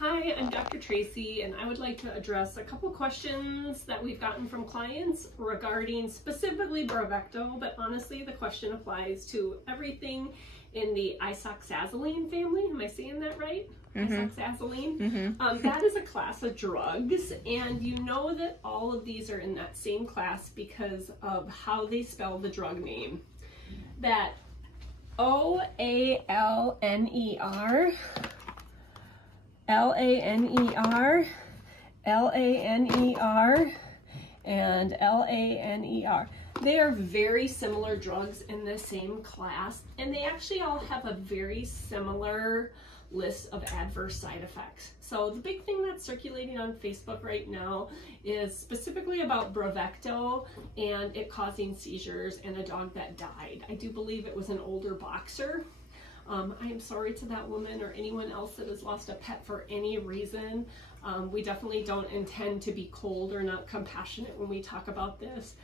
Hi, I'm Dr. Tracy, and I would like to address a couple questions that we've gotten from clients regarding specifically Preventative, but honestly the question applies to everything in the isoxazoline family. Am I saying that right? Isoxazoline. That is a class of drugs, and you know that all of these are in that same class because of how they spell the drug name. That O-A-L-N-E-R, L-A-N-E-R, L-A-N-E-R, and L-A-N-E-R. They are very similar drugs in the same class, and they actually all have a very similar list of adverse side effects. So the big thing that's circulating on Facebook right now is specifically about Preventative and it causing seizures and a dog that died. I do believe it was an older boxer. I am sorry to that woman or anyone else that has lost a pet for any reason. We definitely don't intend to be cold or not compassionate when we talk about this.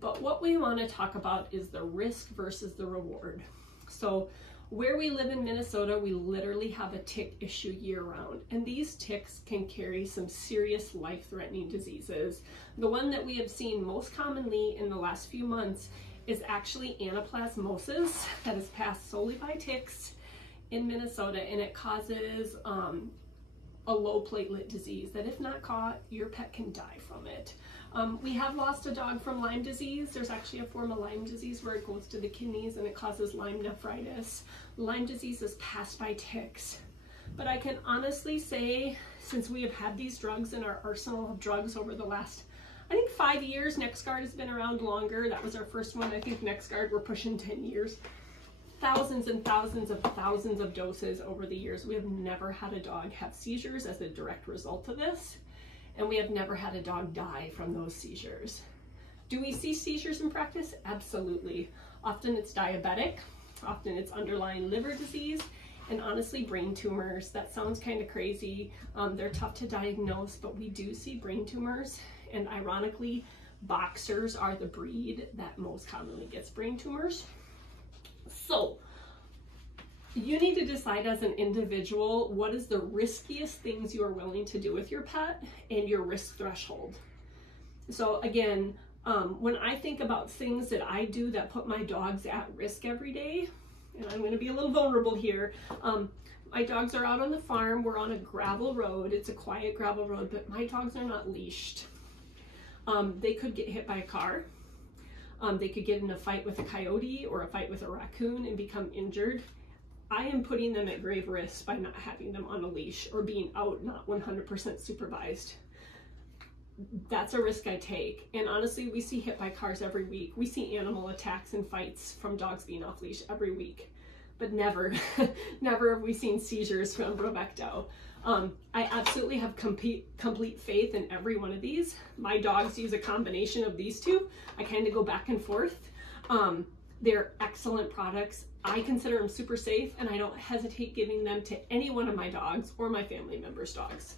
But what we want to talk about is the risk versus the reward. So where we live in Minnesota, we literally have a tick issue year-round, and these ticks can carry some serious life-threatening diseases. The one that we have seen most commonly in the last few months is actually anaplasmosis that is passed solely by ticks in Minnesota, and it causes a low platelet disease that if not caught, your pet can die from it. We have lost a dog from Lyme disease. There's actually a form of Lyme disease where it goes to the kidneys and it causes Lyme nephritis. Lyme disease is passed by ticks. But I can honestly say, since we have had these drugs in our arsenal of drugs over the last, I think 5 years, Westegaard has been around longer. That was our first one. I think Westegaard, we're pushing 10 years. Thousands and thousands of doses over the years. We have never had a dog have seizures as a direct result of this. And we have never had a dog die from those seizures. Do we see seizures in practice? Absolutely. Often it's diabetic, often it's underlying liver disease, and honestly brain tumors. That sounds kind of crazy. They're tough to diagnose, but we do see brain tumors, and ironically, boxers are the breed that most commonly gets brain tumors. So, you need to decide as an individual what is the riskiest things you are willing to do with your pet and your risk threshold. So again, when I think about things that I do that put my dogs at risk every day, and I'm going to be a little vulnerable here, my dogs are out on the farm, we're on a gravel road, it's a quiet gravel road, but my dogs are not leashed. They could get hit by a car. They could get in a fight with a coyote or a fight with a raccoon and become injured. I am putting them at grave risk by not having them on a leash or being out not 100% supervised. That's a risk I take. And honestly, we see hit by cars every week. We see animal attacks and fights from dogs being off leash every week. But never, never have we seen seizures from Preventative. I absolutely have complete faith in every one of these. My dogs use a combination of these two. I kind of go back and forth. They're excellent products. I consider them super safe, and I don't hesitate giving them to any one of my dogs or my family members' dogs.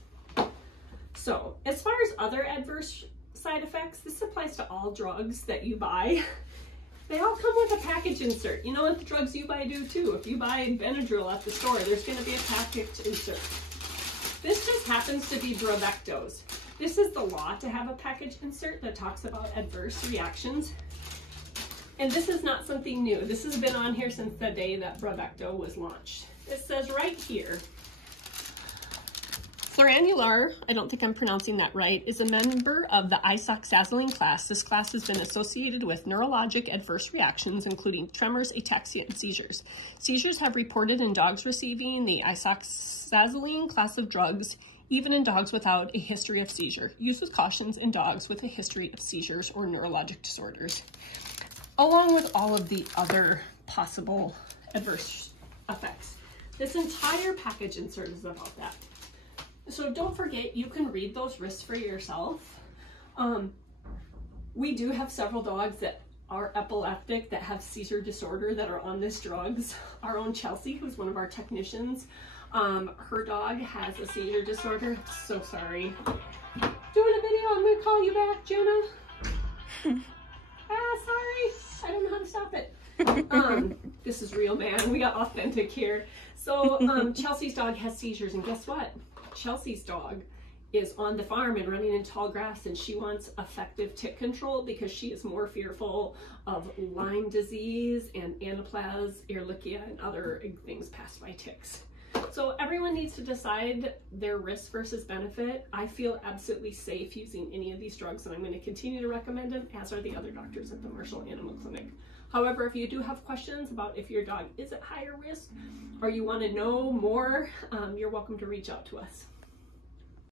So as far as other adverse side effects, this applies to all drugs that you buy. They all come with a package insert. You know what the drugs you buy do too. If you buy Benadryl at the store, there's going to be a package insert. This just happens to be Preventative's. This is the law to have a package insert that talks about adverse reactions. And this is not something new. This has been on here since the day that Preventative was launched. It says right here, Flea, I don't think I'm pronouncing that right, is a member of the isoxazoline class. This class has been associated with neurologic adverse reactions, including tremors, ataxia, and seizures. Seizures have reported in dogs receiving the isoxazoline class of drugs, even in dogs without a history of seizure. Use with cautions in dogs with a history of seizures or neurologic disorders, along with all of the other possible adverse effects. This entire package insert is about that. So don't forget, you can read those risks for yourself. We do have several dogs that are epileptic, that have seizure disorder, that are on this drugs. Our own Chelsea, who's one of our technicians, her dog has a seizure disorder. So sorry. Doing a video, I'm gonna call you back, Jenna. Sorry, I don't know how to stop it. This is real, man. We got authentic here. So Chelsea's dog has seizures, and guess what? Chelsea's dog is on the farm and running in tall grass, and she wants effective tick control because she is more fearful of Lyme disease and Anaplasma ehrlichia and other things passed by ticks. So everyone needs to decide their risk versus benefit. I feel absolutely safe using any of these drugs, and I'm going to continue to recommend them, as are the other doctors at the Marshall Animal Clinic. However, if you do have questions about if your dog is at higher risk or you want to know more, you're welcome to reach out to us.